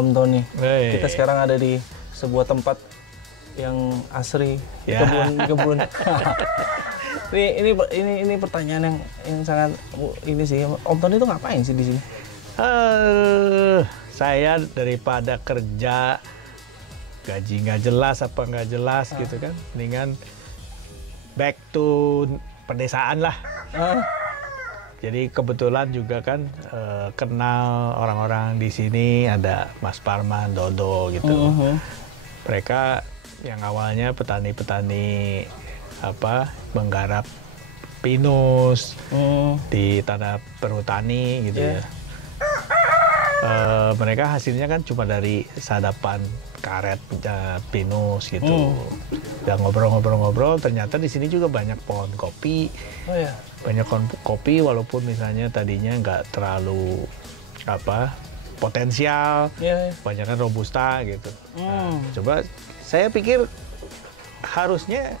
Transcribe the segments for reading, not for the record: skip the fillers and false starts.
Om Tony. Wey. Kita sekarang ada di sebuah tempat yang asri, Ya. kebun. ini pertanyaan yang sangat ini sih. Om Tony itu ngapain sih di sini? Saya daripada kerja gaji nggak jelas apa nggak jelas gitu kan, mendingan back to pedesaan lah. Jadi kebetulan juga kan kenal orang-orang di sini, ada Mas Parman, Dodo gitu. Mereka yang awalnya petani-petani menggarap pinus di tanah perhutani gitu ya. Mereka hasilnya kan cuma dari sadapan karet pinus gitu. Dan ngobrol-ngobrol, ternyata di sini juga banyak pohon kopi. Banyak kopi walaupun misalnya tadinya nggak terlalu potensial, banyak kan robusta gitu. Nah, coba saya pikir harusnya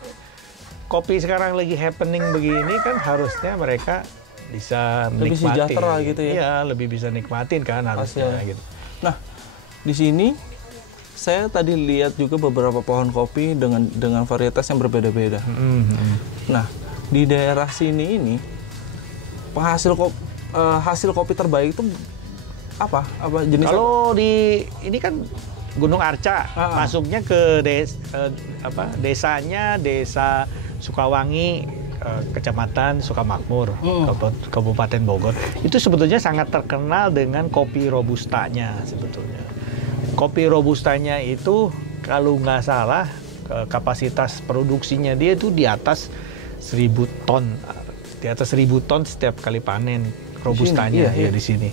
kopi sekarang lagi happening begini kan, harusnya mereka bisa lebih menikmati. sejahtera gitu ya. Iya, lebih bisa nikmatin kan harusnya gitu. Nah, di sini saya tadi lihat juga beberapa pohon kopi dengan varietas yang berbeda-beda. Nah, di daerah sini ini penghasil hasil kopi terbaik itu apa jenis? Kalau di ini kan Gunung Arca, masuknya ke desanya Desa Sukawangi, Kecamatan Sukamakmur, Kabupaten Bogor. Itu sebetulnya sangat terkenal dengan kopi robustanya sebetulnya. Kopi robustanya itu kalau nggak salah kapasitas produksinya dia itu di atas 1.000 ton. Di atas 1.000 ton setiap kali panen robustanya di sini.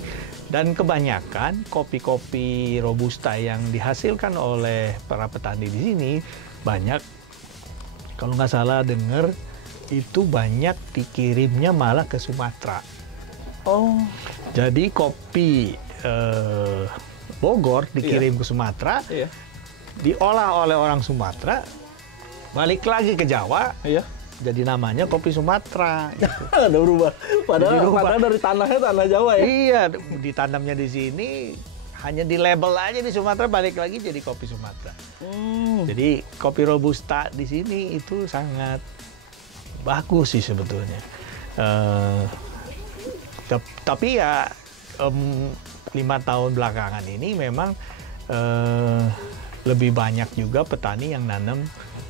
Dan kebanyakan kopi-kopi robusta yang dihasilkan oleh para petani di sini banyak, kalau nggak salah dengar, itu banyak dikirimnya malah ke Sumatera. Jadi kopi Bogor dikirim ke Sumatera, diolah oleh orang Sumatera, balik lagi ke Jawa, jadi namanya kopi Sumatera. Gitu. Ada berubah. Padahal dari tanah Jawa ya. Iya, ditanamnya di sini, hanya di label aja di Sumatera, balik lagi jadi kopi Sumatera. Jadi kopi robusta di sini itu sangat bagus sih sebetulnya. Tapi ya 5 tahun belakangan ini memang lebih banyak juga petani yang nanam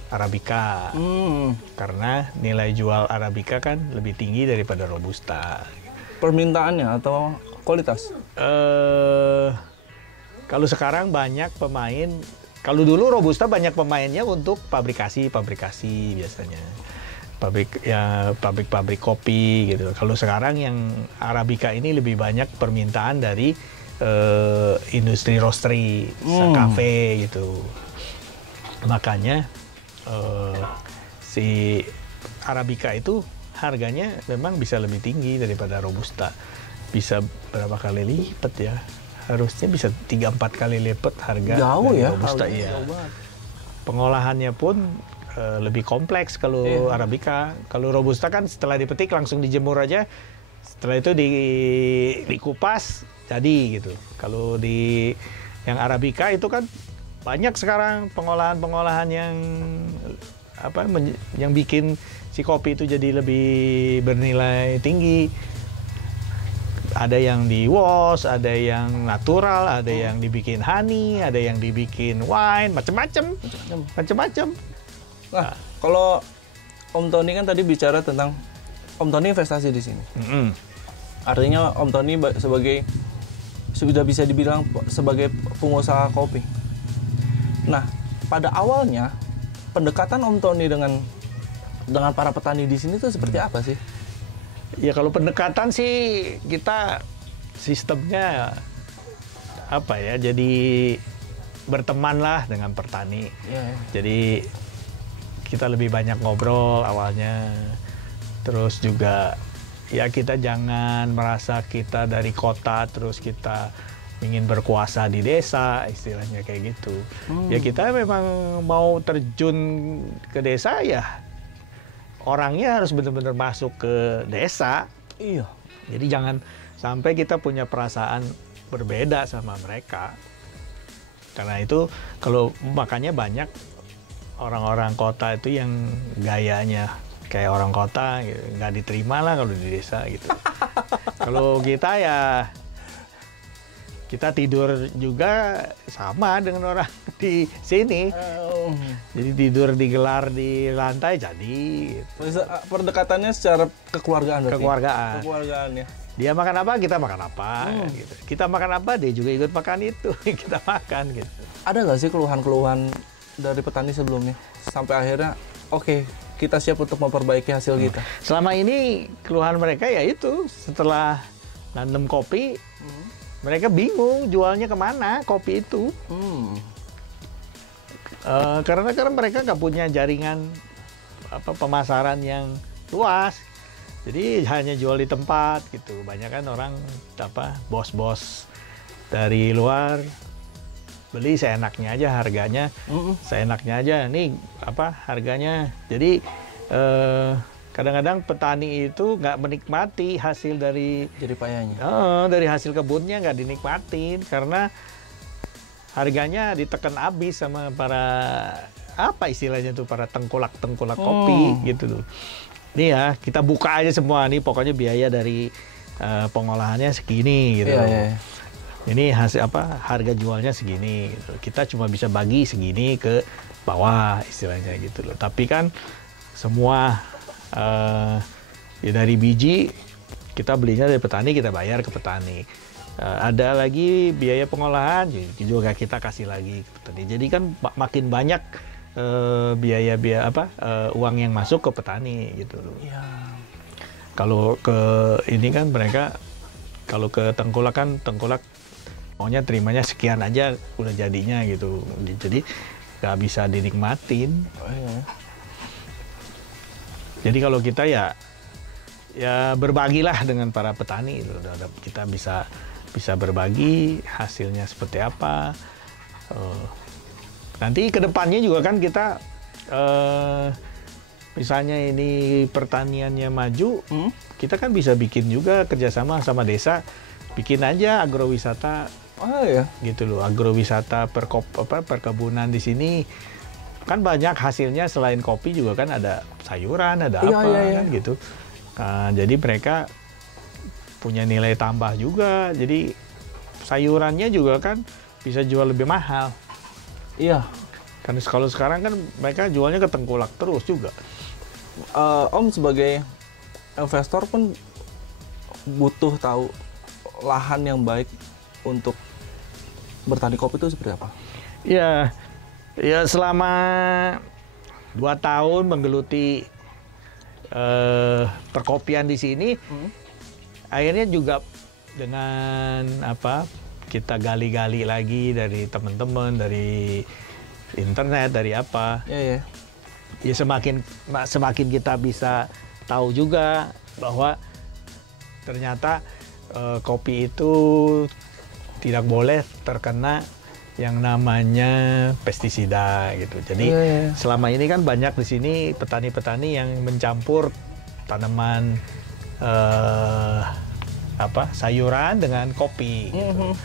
Arabica. Karena nilai jual Arabica kan lebih tinggi daripada robusta. Permintaannya atau kualitas? Kalau sekarang banyak pemain, kalau dulu robusta banyak pemainnya untuk pabrikasi biasanya. Pabrik kopi gitu. Kalau sekarang yang Arabica ini lebih banyak permintaan dari industri roastery, kafe gitu. Makanya si Arabica itu harganya memang bisa lebih tinggi daripada robusta. Bisa berapa kali lipat ya? Harusnya bisa 3-4 kali lipat harga dari robusta. Iya. Pengolahannya pun lebih kompleks kalau Arabica. Kalau robusta kan setelah dipetik langsung dijemur aja. Setelah itu dikupas jadi gitu. Kalau di yang Arabica itu kan banyak sekarang pengolahan yang bikin si kopi itu jadi lebih bernilai tinggi. Ada yang di wash, ada yang natural, ada yang dibikin honey, ada yang dibikin wine, macam-macam. Nah, kalau Om Tony kan tadi bicara tentang Om Tony investasi di sini. Artinya Om Tony sudah bisa dibilang sebagai pengusaha kopi. Nah, pada awalnya pendekatan Om Tony dengan para petani di sini itu seperti apa sih? Ya kalau pendekatan sih kita sistemnya jadi berteman lah dengan petani. Jadi kita lebih banyak ngobrol awalnya. Terus juga ya kita jangan merasa kita dari kota terus kita ingin berkuasa di desa, istilahnya kayak gitu. Ya kita memang mau terjun ke desa ya orangnya harus benar-benar masuk ke desa. Jadi jangan sampai kita punya perasaan berbeda sama mereka. Karena itu kalau makanya banyak orang-orang kota itu yang gayanya kayak orang kota gitu, nggak diterima lah kalau di desa gitu. Kalau kita ya kita tidur juga sama dengan orang di sini. Jadi tidur digelar di lantai jadi. Perdekatannya secara kekeluargaan berarti? Kekeluargaan ya. Dia makan apa, kita makan apa. Gitu. Kita makan apa, dia juga ikut makan itu. Kita makan gitu. Ada nggak sih keluhan-keluhan dari petani sebelumnya? Sampai akhirnya, oke, kita siap untuk memperbaiki hasil kita. Selama ini keluhan mereka ya itu, setelah nanam kopi, mereka bingung jualnya kemana kopi itu. Karena mereka nggak punya jaringan pemasaran yang luas. Jadi hanya jual di tempat gitu. Banyak kan orang bos-bos dari luar beli seenaknya aja harganya, seenaknya aja. Nih harganya. Jadi kadang-kadang petani itu nggak menikmati hasil dari jeripayanya. Dari hasil kebunnya nggak dinikmatin karena harganya ditekan habis sama para istilahnya tuh para tengkulak kopi gitu loh. Nih ya kita buka aja semua nih pokoknya biaya dari pengolahannya segini gitu. Iya. Ini hasil harga jualnya segini gitu. Kita cuma bisa bagi segini ke bawah istilahnya gitu loh. Tapi kan semua ya dari biji kita belinya dari petani, kita bayar ke petani. Ada lagi biaya pengolahan juga kita kasih lagi ke petani. Jadi kan makin banyak biaya uang yang masuk ke petani gitu loh. Ya. Kalau ke ini kan mereka kalau ke tengkulak maunya terimanya sekian aja udah jadinya gitu. Jadi nggak bisa dinikmatin. Jadi kalau kita ya berbagilah dengan para petani gitu. Kita bisa berbagi hasilnya seperti apa. Nanti kedepannya juga kan kita misalnya ini pertaniannya maju, kita kan bisa bikin juga kerjasama sama desa, bikin aja agrowisata, gitu loh, agrowisata perkebunan di sini kan banyak hasilnya selain kopi juga kan ada sayuran, ada kan gitu. Nah, jadi mereka punya nilai tambah juga, jadi sayurannya juga kan bisa jual lebih mahal. Iya. Karena kalau sekarang kan mereka jualnya ke tengkulak terus juga. Om sebagai investor pun butuh tahu lahan yang baik untuk bertani kopi itu seperti apa? Ya selama 2 tahun menggeluti perkopian di sini, akhirnya juga dengan kita gali-gali lagi dari teman-teman, dari internet, dari apa. Ya semakin kita bisa tahu juga bahwa ternyata kopi itu tidak boleh terkena yang namanya pestisida gitu. Jadi selama ini kan banyak di sini petani-petani yang mencampur tanaman sayuran dengan kopi gitu.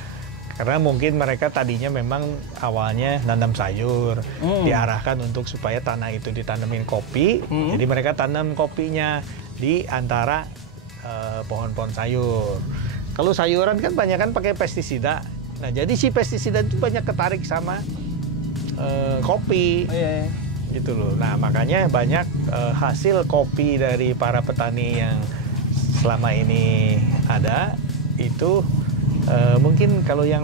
Karena mungkin mereka tadinya memang awalnya nanam sayur, diarahkan untuk supaya tanah itu ditanamin kopi, jadi mereka tanam kopinya di antara pohon-pohon sayur. Kalau sayuran kan banyak kan pakai pestisida, nah jadi si pestisida itu banyak ketarik sama kopi, gitu loh. Nah makanya banyak hasil kopi dari para petani yang selama ini ada itu mungkin kalau yang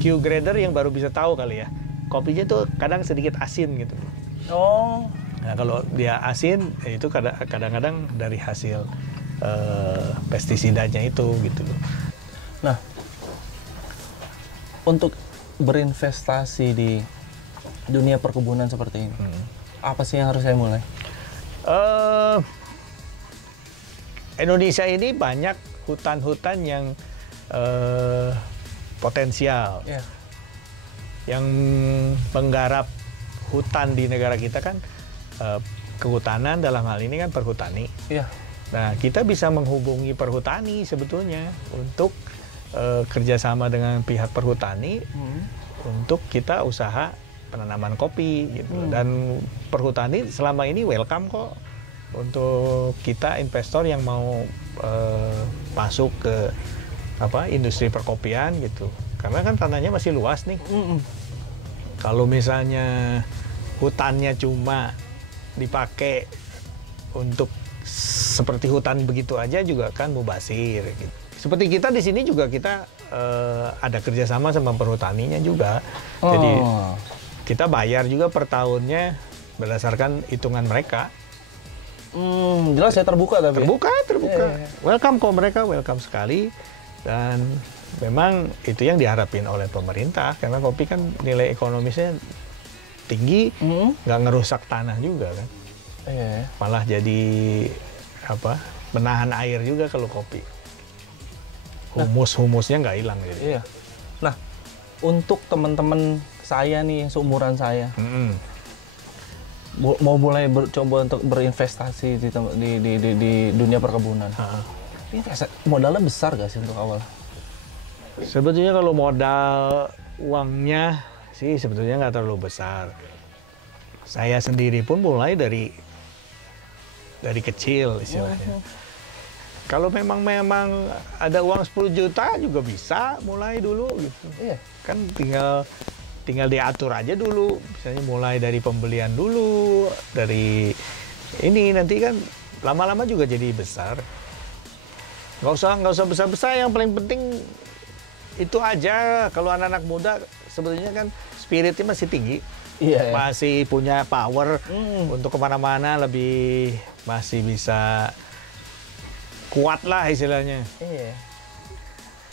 Q grader yang baru bisa tahu kali ya, kopinya tuh kadang sedikit asin gitu. Nah kalau dia asin itu kadang-kadang dari hasil pestisidanya itu gitu loh. Nah, untuk berinvestasi di dunia perkebunan seperti ini, apa sih yang harus saya mulai? Indonesia ini banyak hutan-hutan yang potensial. Yang menggarap hutan di negara kita kan kehutanan, dalam hal ini kan perhutani. Nah, kita bisa menghubungi perhutani sebetulnya untuk kerjasama dengan pihak perhutani untuk kita usaha penanaman kopi gitu. Dan perhutani selama ini welcome kok untuk kita investor yang mau masuk ke industri perkopian gitu. Karena kan tanahnya masih luas nih. Kalau misalnya hutannya cuma dipakai untuk seperti hutan begitu aja juga kan mubazir gitu. Seperti kita di sini juga kita ada kerjasama sama perhutaninya juga. Jadi kita bayar juga per tahunnya berdasarkan hitungan mereka. Jelas ya, terbuka tapi. Terbuka. Welcome kok mereka, welcome sekali. Dan memang itu yang diharapin oleh pemerintah karena kopi kan nilai ekonomisnya tinggi, nggak ngerusak tanah juga kan. Malah jadi menahan air juga kalau kopi. Humusnya nggak hilang jadi. Iya. Nah, untuk teman-teman saya nih seumuran saya, mau mulai coba untuk berinvestasi di dunia perkebunan. Modalnya besar gak sih untuk awal? Sebetulnya kalau modal uangnya sih sebetulnya nggak terlalu besar. Saya sendiri pun mulai dari kecil istilahnya. Kalau memang ada uang 10 juta juga bisa mulai dulu gitu. Iya. Kan tinggal diatur aja dulu. Misalnya mulai dari pembelian dulu, dari ini nanti kan lama-lama juga jadi besar. Nggak usah besar-besar, yang paling penting itu aja. Kalau anak-anak muda sebetulnya kan spiritnya masih tinggi. Iya. Masih punya power untuk kemana-mana, masih bisa kuat lah istilahnya. Iya.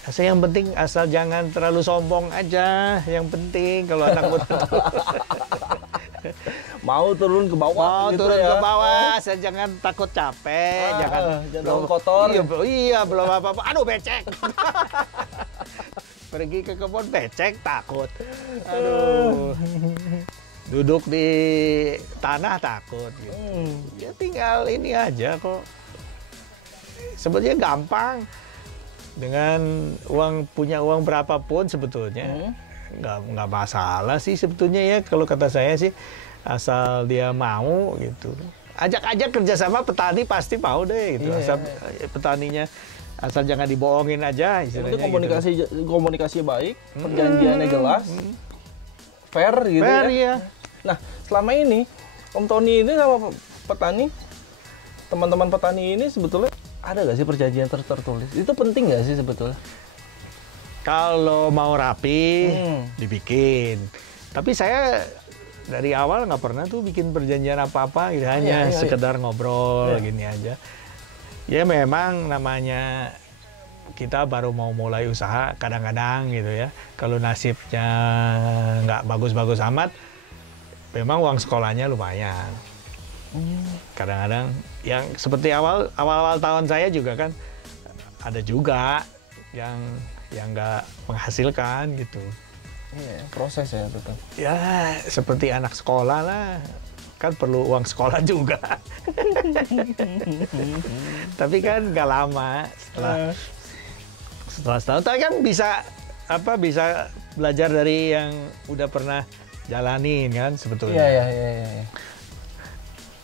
Yang penting asal jangan terlalu sombong aja. Yang penting kalau anak muda mau turun ke bawah, ke bawah, asal jangan takut capek, jangan kotor. Iya, belum apa-apa. Aduh, becek. Pergi ke kebun becek takut. Aduh. Duduk di tanah takut gitu. Ya tinggal ini aja kok. Sebetulnya gampang. Dengan punya uang berapapun sebetulnya nggak masalah sih sebetulnya ya, kalau kata saya sih asal dia mau gitu. Ajak aja kerjasama petani pasti mau deh gitu. Asal petaninya asal jangan dibohongin aja istilahnya. Itu komunikasi baik, perjanjiannya jelas, fair gitu. Fair ya. Nah, selama ini Om Tony ini sama petani, teman-teman petani ini sebetulnya ada nggak sih perjanjian tertulis? Itu penting nggak sih sebetulnya? Kalau mau rapi, dibikin. Tapi saya dari awal nggak pernah tuh bikin perjanjian apa-apa, gitu. Hanya sekedar ngobrol gini aja. Ya memang namanya kita baru mau mulai usaha, kadang-kadang gitu ya. Kalau nasibnya nggak bagus-bagus amat, memang uang sekolahnya lumayan. Kadang-kadang yang seperti awal-awal tahun saya juga kan ada juga yang nggak menghasilkan gitu. Proses ya betul. Ya seperti anak sekolah lah, kan perlu uang sekolah juga. Tapi kan nggak lama setelah setahun, tapi kan bisa belajar dari yang udah pernah jalanin kan sebetulnya. Iya.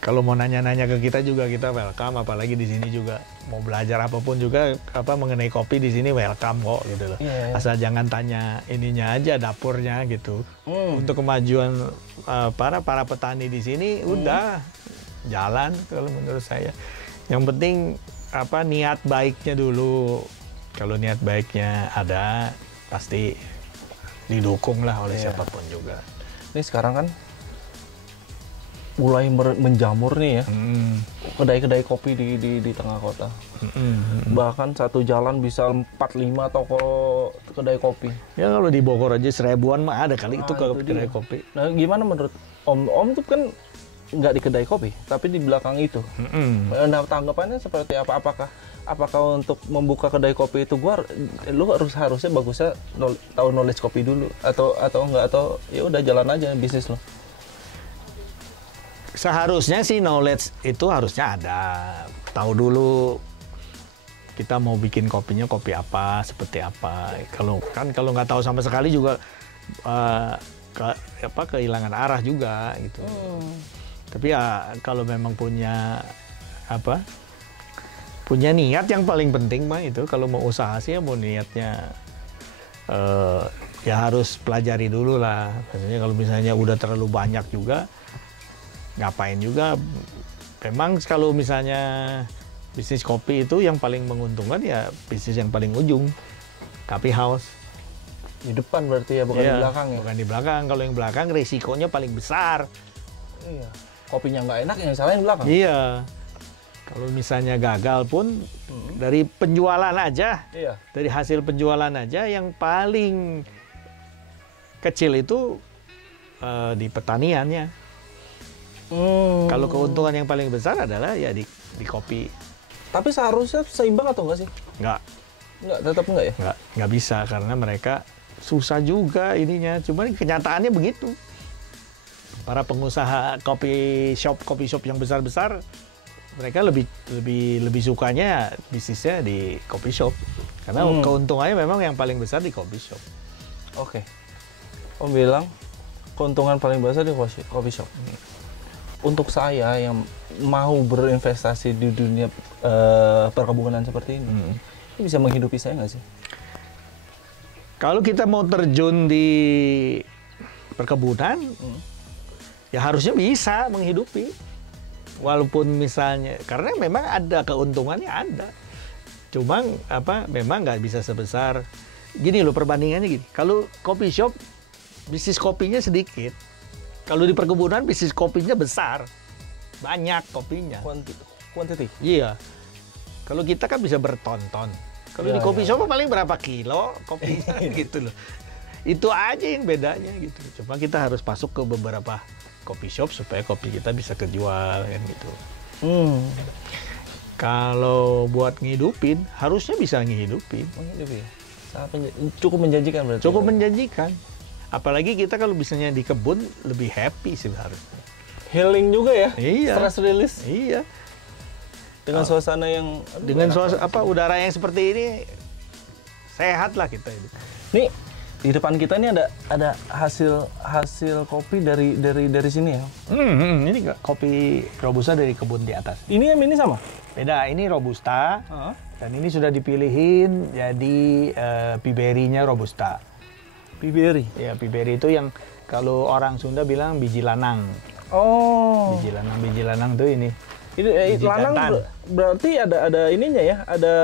Kalau mau nanya-nanya ke kita juga kita welcome, apalagi di sini juga mau belajar apapun juga mengenai kopi di sini welcome kok gitu loh. Asal jangan tanya ininya aja, dapurnya gitu. Untuk kemajuan para petani di sini udah jalan kalau menurut saya. Yang penting niat baiknya dulu. Kalau niat baiknya ada pasti didukung lah oleh siapapun juga. Ini sekarang kan mulai menjamur nih ya, kedai-kedai kopi di tengah kota. Bahkan satu jalan bisa 4-5 toko kedai kopi. Ya kalau di Bogor aja 1000-an mah ada kali itu kedai kopi. Nah gimana menurut Om tuh kan nggak di kedai kopi, tapi di belakang itu. Nah tanggapannya seperti apa? Apakah untuk membuka kedai kopi itu lu harusnya bagusnya tahu knowledge kopi dulu atau enggak, atau ya udah jalan aja bisnis lo? Seharusnya sih knowledge itu harusnya ada. Tahu dulu kita mau bikin kopinya kopi apa, seperti apa. Kalau nggak tahu sama sekali juga kehilangan arah juga gitu. Tapi ya kalau memang punya niat, yang paling penting mah itu kalau mau usaha sih ya mau niatnya ya harus pelajari dulu lah. Maksudnya kalau misalnya udah terlalu banyak juga, ngapain juga. Memang kalau misalnya bisnis kopi itu yang paling menguntungkan ya bisnis yang paling ujung, coffee house. Di depan berarti ya, bukan di belakang ya? Bukan di belakang. Kalau yang belakang resikonya paling besar. Iya. Kopinya nggak enak, yang salah yang belakang? Iya. Kalau misalnya gagal pun, dari penjualan aja, dari hasil penjualan aja, yang paling kecil itu di pertaniannya. Kalau keuntungan yang paling besar adalah ya di kopi. Tapi seharusnya seimbang atau enggak sih? Enggak, tetap enggak ya? Enggak bisa, karena mereka susah juga ininya. Cuman kenyataannya begitu. Para pengusaha kopi shop yang besar-besar, mereka lebih sukanya bisnisnya di coffee shop. Karena keuntungannya memang yang paling besar di coffee shop. Oke. Om bilang keuntungan paling besar di coffee shop. Untuk saya yang mau berinvestasi di dunia perkebunan seperti ini bisa menghidupi saya nggak sih? Kalau kita mau terjun di perkebunan, ya harusnya bisa menghidupi. Walaupun misalnya, karena memang ada keuntungannya ada. Cuma memang nggak bisa sebesar. Gini loh perbandingannya gini. Kalau coffee shop, bisnis kopinya sedikit. Kalau di perkebunan, bisnis kopinya besar. Banyak kopinya. Quantity? Iya. Kalau kita kan bisa berton-ton. Kalau di coffee shop paling berapa kilo kopinya gitu loh. Itu aja yang bedanya gitu. Cuma kita harus masuk ke beberapa coffee shop supaya kopi kita bisa kejual kan gitu. Kalau buat ngehidupin, harusnya bisa ngehidupin. Cukup menjanjikan berarti? Cukup menjanjikan. Apalagi kita kalau misalnya di kebun, lebih happy sih harusnya. Healing juga ya? Iya. Stress release? Iya. Dengan suasana yang... udara yang seperti ini, sehat lah kita ini. Nih, di depan kita ini ada hasil kopi dari sini ya? Ini kopi Robusta dari kebun di atas. Ini yang ini sama? Beda, ini Robusta. Dan ini sudah dipilihin jadi Piberi-nya Robusta. Piberi? Ya, Piberi itu yang kalau orang Sunda bilang biji lanang. Oh. Biji lanang tuh ini. Ini lanang berarti ada ininya ya? Ada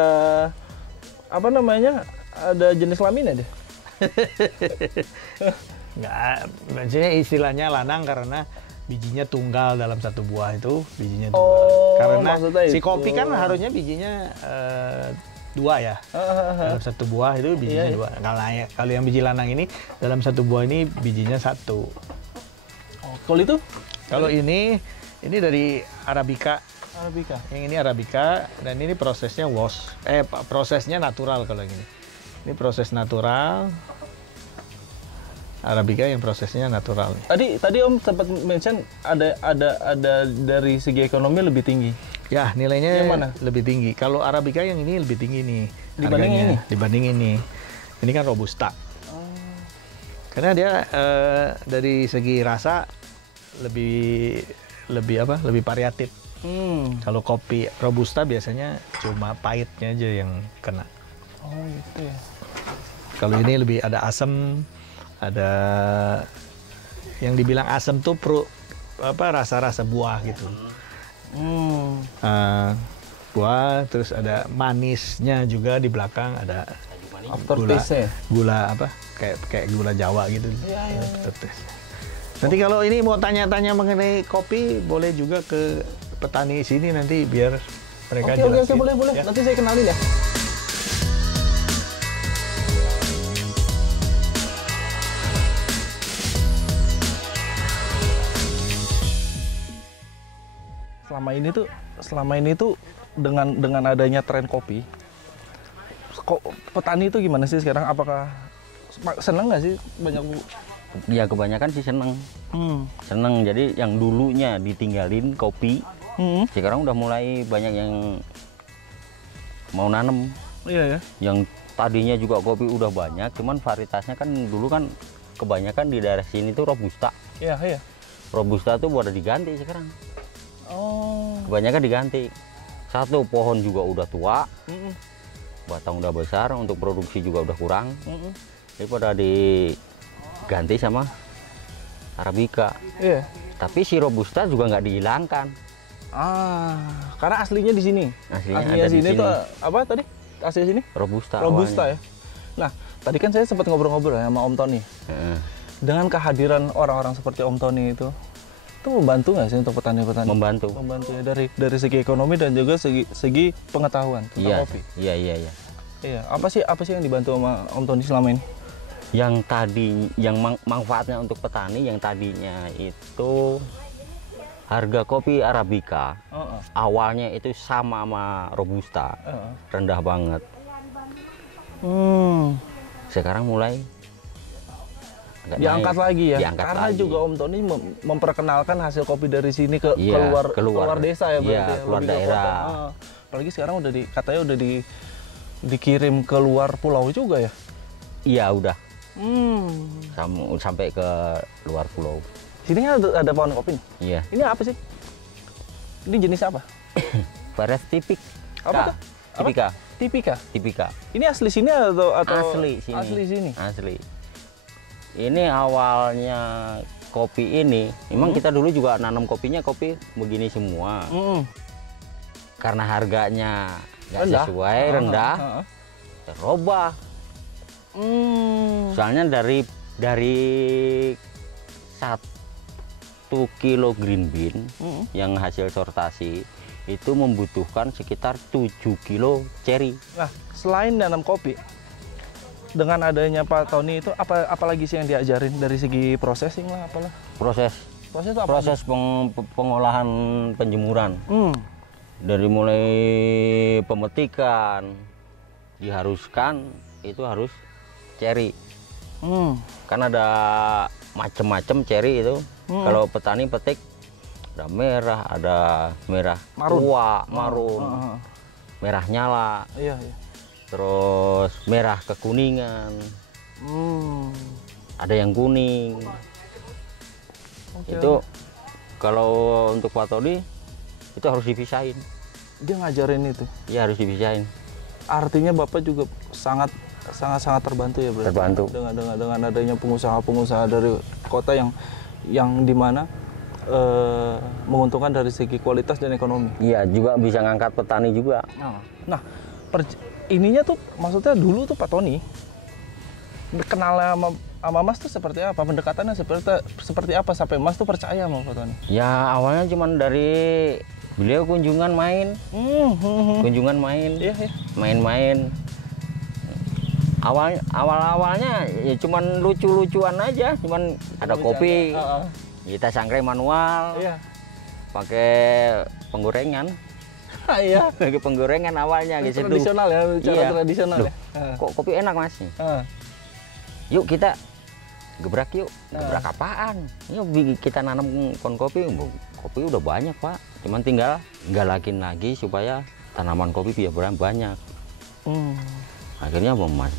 apa namanya? Ada jenis kelaminnya deh. Nggak, maksudnya istilahnya lanang karena bijinya tunggal dalam satu buah itu, bijinya tunggal. Karena si kopi kan harusnya bijinya dua ya. Dalam satu buah itu bijinya dua. Kalau yang biji lanang ini dalam satu buah ini bijinya satu. Kalau itu? Kalau ini dari Arabica. Arabica. Yang ini Arabica dan ini prosesnya wash. Prosesnya natural kalau yang ini. Ini proses natural. Arabica yang prosesnya natural. Tadi Om sempat mention ada dari segi ekonomi lebih tinggi. Ya, nilainya yang mana? Lebih tinggi. Kalau Arabica yang ini lebih tinggi nih dibanding ini. Ini kan Robusta. Karena dia dari segi rasa lebih variatif. Kalau kopi Robusta biasanya cuma pahitnya aja yang kena. Oh gitu ya. Kalau ini lebih ada asam, ada yang dibilang asam tuh rasa-rasa buah gitu. Buah, terus ada manisnya juga di belakang, ada gula kayak gula Jawa gitu. Iya. Nanti kalau ini mau tanya-tanya mengenai kopi, boleh juga ke petani sini nanti biar mereka jelasin. Oke, boleh. Ya. Nanti saya kenalin ya. Selama ini tuh dengan adanya tren kopi, petani itu gimana sih sekarang? Apakah seneng nggak sih banyak? Ya kebanyakan sih seneng. Seneng. Jadi yang dulunya ditinggalin kopi, sekarang udah mulai banyak yang mau nanem. Iya ya. Yang tadinya juga kopi udah banyak, cuman varietasnya kan dulu kan kebanyakan di daerah sini tuh robusta. Iya, iya. Robusta tuh udah diganti sekarang. Oh. Kebanyakan diganti. Satu, pohon juga udah tua, batang udah besar, untuk produksi juga udah kurang. Jadi pada diganti sama Arabica. Iya. Tapi si robusta juga nggak dihilangkan. Karena aslinya di sini. Aslinya Aslinya ada di sini sini. tuh apa tadi? Asli sini? Robusta. Robusta awalnya. ya. Nah, tadi kan saya sempat ngobrol-ngobrol ya sama Om Tony. Heeh. Dengan kehadiran orang-orang seperti Om Tony itu membantu nggak sih untuk petani-petani? Membantu. Membantu ya dari segi ekonomi dan juga segi pengetahuan tentang Iya, kopi. iya. Iya. Apa sih yang dibantu sama Om Tony selama ini? Yang manfaatnya untuk petani, yang tadinya itu harga kopi Arabica awalnya itu sama robusta, rendah banget. Sekarang mulai agak Diangkat naik. lagi ya. Diangkat Karena lagi. juga Om Tony memperkenalkan hasil kopi dari sini ke Iya, keluar desa ya berarti. Iya, ya, keluar lebih ke daerah. kota. Apalagi sekarang katanya udah dikirim keluar pulau juga ya. Iya, udah Hmm. sampai ke luar pulau. Sini ada pohon kopi nih. Iya. Ini apa sih? Ini jenis apa? Vares tipik. Apa tuh? Tipika. Tipika. Tipika. Ini asli sini atau Asli sini. Asli sini. Asli. Ini awalnya kopi ini, memang kita dulu juga nanam kopinya kopi begini semua. Karena harganya nggak sesuai, rendah, terubah. Soalnya dari 1 kilo green bean yang hasil sortasi itu membutuhkan sekitar 7 kilo cherry. Nah, selain nanam kopi, dengan adanya Pak Tony itu apalagi sih yang diajarin dari segi processing lah apalah? Proses Proses itu apa? proses pengolahan penjemuran. Dari mulai pemetikan, diharuskan itu harus cherry. Kan ada macam-macam cherry itu. Kalau petani petik ada merah, ada merah Marun. tua, marun, merah nyala, Iya, iya. terus merah kekuningan, ada yang kuning. Oke, Itu kalau untuk Pak Tony itu harus dipisahin. dia ngajarin itu. Ya harus dipisahin. Artinya Bapak juga sangat terbantu ya berarti. Terbantu. Dengan adanya pengusaha-pengusaha dari kota yang dimana menguntungkan dari segi kualitas dan ekonomi. Iya, juga bisa ngangkat petani juga. Nah, ininya tuh maksudnya dulu tuh Pak Tony kenalnya sama Mas tuh seperti apa? Pendekatannya seperti apa sampai Mas tuh percaya sama Pak Tony? Ya awalnya cuman dari beliau kunjungan main, kunjungan main, Iya, iya. main-main. Awalnya ya cuman lucu-lucuan aja, cuman ada kopi, kita sangrai manual, Iya. pakai penggorengan. Iya. Pakai penggorengan awalnya gitu. Tradisional ya, cara Iya. tradisional Loh, ya. kok kopi enak Mas? Yuk kita gebrak yuk. Gebrak apaan? Yuk kita nanam pohon kopi. Kopi udah banyak Pak. Cuman tinggal galakin lagi supaya tanaman kopi biar banyak. Akhirnya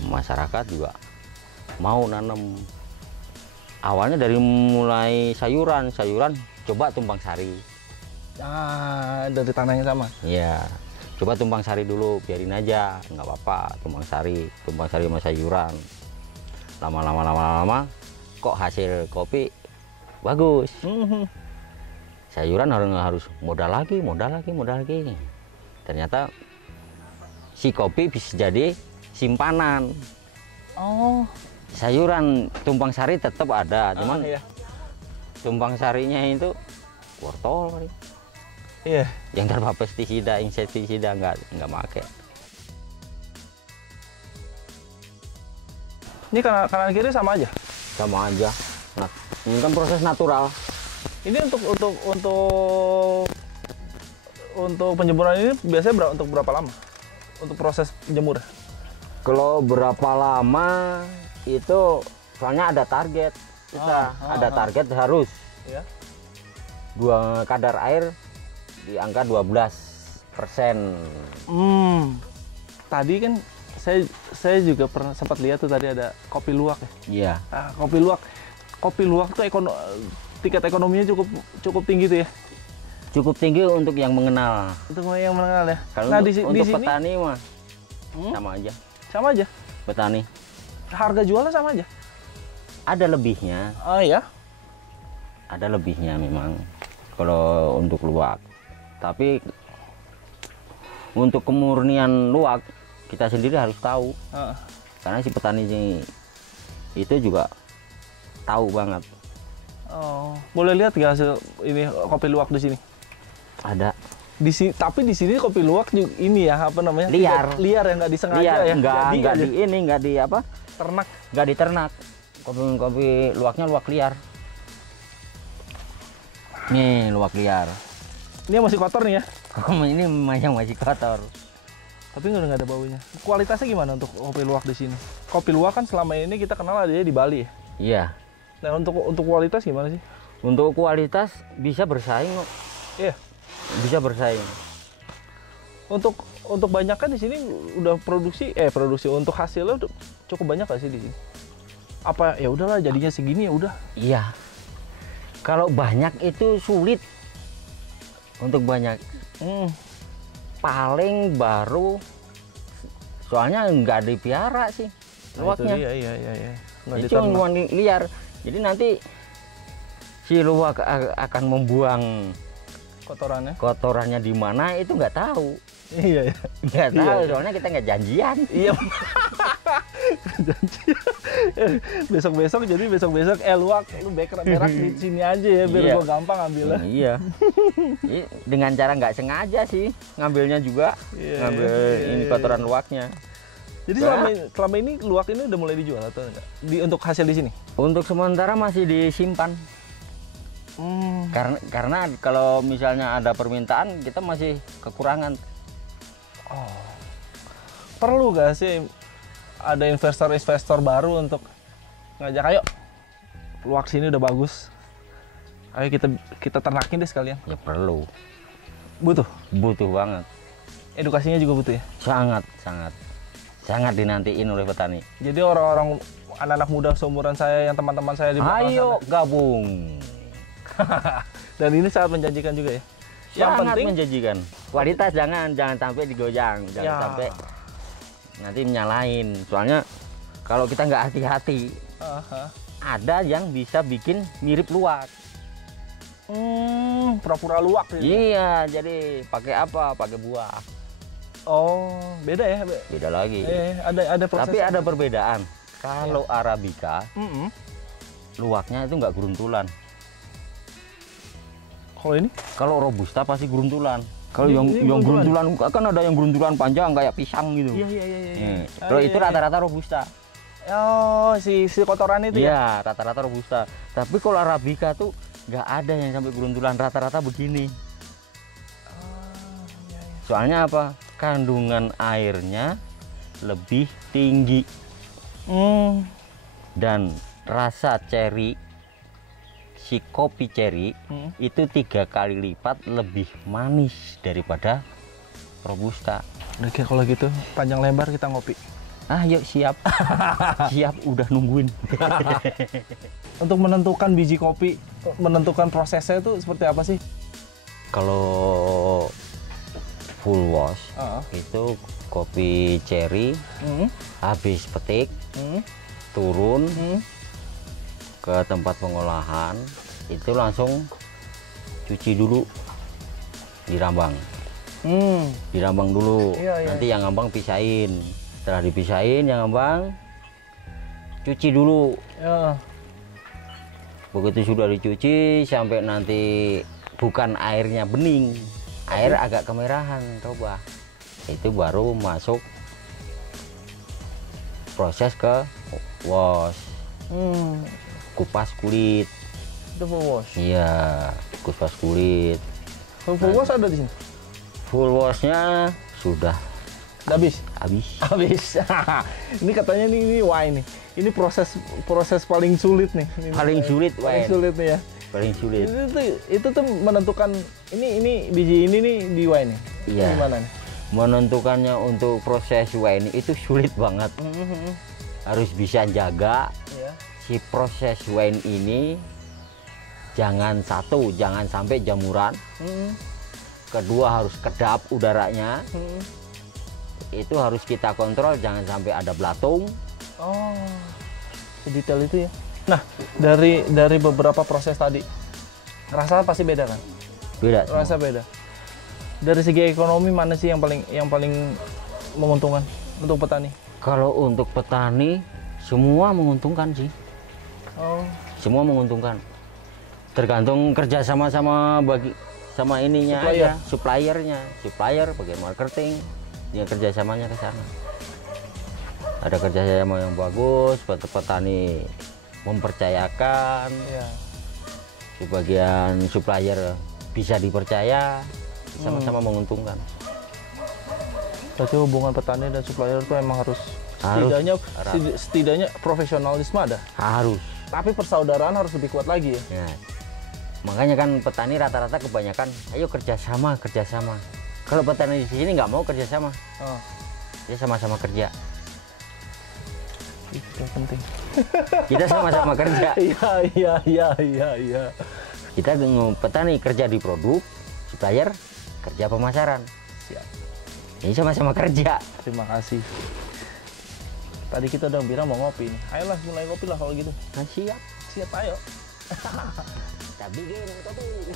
masyarakat juga mau nanam. Awalnya dari mulai sayuran coba tumpang sari. Dari tanah yang sama. Iya, coba tumpang sari dulu, biarin aja, nggak apa-apa. Tumpang sari sama sayuran. Lama-lama kok hasil kopi bagus. Sayuran harus modal lagi. Ternyata si kopi bisa jadi simpanan. Oh. Sayuran tumpang sari tetap ada, cuman Iya. tumpang sarinya itu wortel kali. Iya. Yang tanpa pestisida, insektisida nggak make. Ini kanan kiri sama aja. Sama aja. Nah, ini kan proses natural. Ini untuk penjemuran ini biasanya untuk berapa lama? Untuk proses jemur. Kalau berapa lama itu soalnya ada target. Ada target harus Ya. kadar air di angka 12%. Tadi kan saya juga pernah sempat lihat tuh tadi ada kopi luwak ya. Iya. Kopi luwak tuh tingkat ekonominya cukup tinggi tuh ya. Cukup tinggi untuk yang mengenal. Untuk yang mengenal ya. Kalau Nah, untuk, di untuk sini petani mah sama aja. sama aja. Petani Harga jualnya sama aja. ada lebihnya, Oh ya. ada lebihnya memang kalau untuk luwak. Tapi untuk kemurnian luwak kita sendiri harus tahu. Karena si petani itu juga tahu banget. Oh, boleh lihat nggak hasil ini kopi luwak di sini? Ada. Tapi di sini kopi luwak juga ini ya, apa namanya? Liar. Liar yang nggak disengaja Liar, ya. nggak di apa? Ternak. Nggak diternak. Kopi luwaknya luwak liar. Nih luwak liar. Ini masih kotor nih ya. Ini yang masih kotor. Tapi nggak ada baunya. Kualitasnya gimana untuk kopi luwak di sini? Kopi luwak kan selama ini kita kenal adanya di Bali ya. Iya. Nah untuk kualitas gimana sih? Untuk kualitas bisa bersaing kok. Iya. Bisa bersaing. Untuk banyaknya di sini udah produksi untuk hasilnya udah cukup banyak gak sih di sini? Apa ya udahlah jadinya segini ya udah. Iya. Kalau banyak itu sulit. Untuk banyak paling baru soalnya nggak dipiara sih luwaknya. Iya. Itu cuma liar. Jadi nanti si luwak akan membuang kotorannya di mana itu nggak tahu. Iya. Nggak tahu soalnya kita nggak janjian. Iya. Besok-besok luwak lu berak di sini aja ya biar gua gampang ambilnya. Iya. Dengan cara nggak sengaja sih ngambilnya juga. Ngambil ini kotoran luwaknya. Jadi selama ini luwak ini udah mulai dijual atau enggak? Untuk hasil di sini? Untuk sementara masih disimpan. Karena kalau misalnya ada permintaan kita masih kekurangan. Oh. Perlu gak sih ada investor baru untuk ngajak ayo luwak sini udah bagus. Ayo kita ternakin deh sekalian. Ya perlu. Butuh banget. Edukasinya juga butuh ya? Sangat dinantiin oleh petani. Jadi orang-orang anak-anak muda seumuran saya yang teman-teman saya di belakang ayo sana. Gabung. Dan ini sangat menjanjikan juga ya. Sangat menjanjikan. Kualitas jangan sampai digojang, jangan sampai nanti menyalahin. Soalnya kalau kita nggak hati-hati, ada yang bisa bikin mirip luwak. Pura-pura luwak. Iya, jadi pakai apa? Pakai buah. Oh, beda ya? Beda lagi. Ada proses. Tapi ada perbedaan. Kalau Arabica, luwaknya itu nggak geruntulan. Kalau ini? Kalau Robusta pasti geruntulan. Kalau yang geruntulan kan ada yang geruntulan panjang kayak pisang gitu. Iya. Kalau itu rata-rata Robusta. Oh, si kotoran itu ya? Iya, rata-rata Robusta. Tapi kalau Arabica tuh nggak ada yang sampai geruntulan, rata-rata begini. Soalnya apa? Kandungan airnya lebih tinggi. Dan rasa ceri, si kopi ceri itu 3 kali lipat lebih manis daripada Robusta. Oke, kalau gitu panjang lebar kita ngopi. Yuk siap. Siap, udah nungguin. Untuk menentukan biji kopi, menentukan prosesnya itu seperti apa sih? Kalau full wash itu kopi ceri habis petik turun ke tempat pengolahan itu langsung cuci dulu, dirambang. Dirambang dulu. Nanti yang ngambang pisahin. Setelah dipisahin yang ngambang cuci dulu. Begitu sudah dicuci sampai nanti bukan airnya bening, air agak kemerahan, coba itu baru masuk proses ke wash. Kupas kulit. Itu full wash? Iya, kupas kulit. Full wash ada di sini? Full washnya sudah habis. Ini katanya ini wine nih. Ini proses paling sulit nih. Paling sulit nih ya. Paling sulit. Itu tuh menentukan ini biji ini nih di wine nih. Iya. Gimana nih? menentukannya untuk proses wine itu sulit banget. Harus bisa jaga si proses wine ini, jangan sampai jamuran. Kedua, harus kedap udaranya. Itu harus kita kontrol, jangan sampai ada belatung. Oh, sedetail itu ya. Nah, dari beberapa proses tadi, rasa pasti beda kan? Beda. Rasa beda. Dari segi ekonomi mana sih yang paling menguntungkan untuk petani? Kalau untuk petani semua menguntungkan sih. Oh, Semua menguntungkan. Tergantung kerja sama ininya Supplier. aja, supplier, bagian marketing, yang kerjasamanya ke sana. Ada kerjasama yang bagus, petani mempercayakan, sebagian supplier bisa dipercaya, sama-sama menguntungkan. berarti hubungan petani dan supplier itu emang harus setidaknya profesionalisme ada. Harus. Tapi persaudaraan harus lebih kuat lagi ya. Ya. Makanya kan petani rata-rata kebanyakan, ayo kerjasama. Kalau petani di sini nggak mau kerjasama, dia sama-sama kerja. Itu yang penting. Kita sama-sama kerja. Iya. Kita petani kerja di produk, supplier kerja pemasaran. Siap. Ini sama-sama kerja. Terima kasih. Tadi kita udah bilang mau ngopi nih. Ayolah mulai ngopi lah kalau gitu. Nah, siap. Siap, ayo. Kita bikin kopi.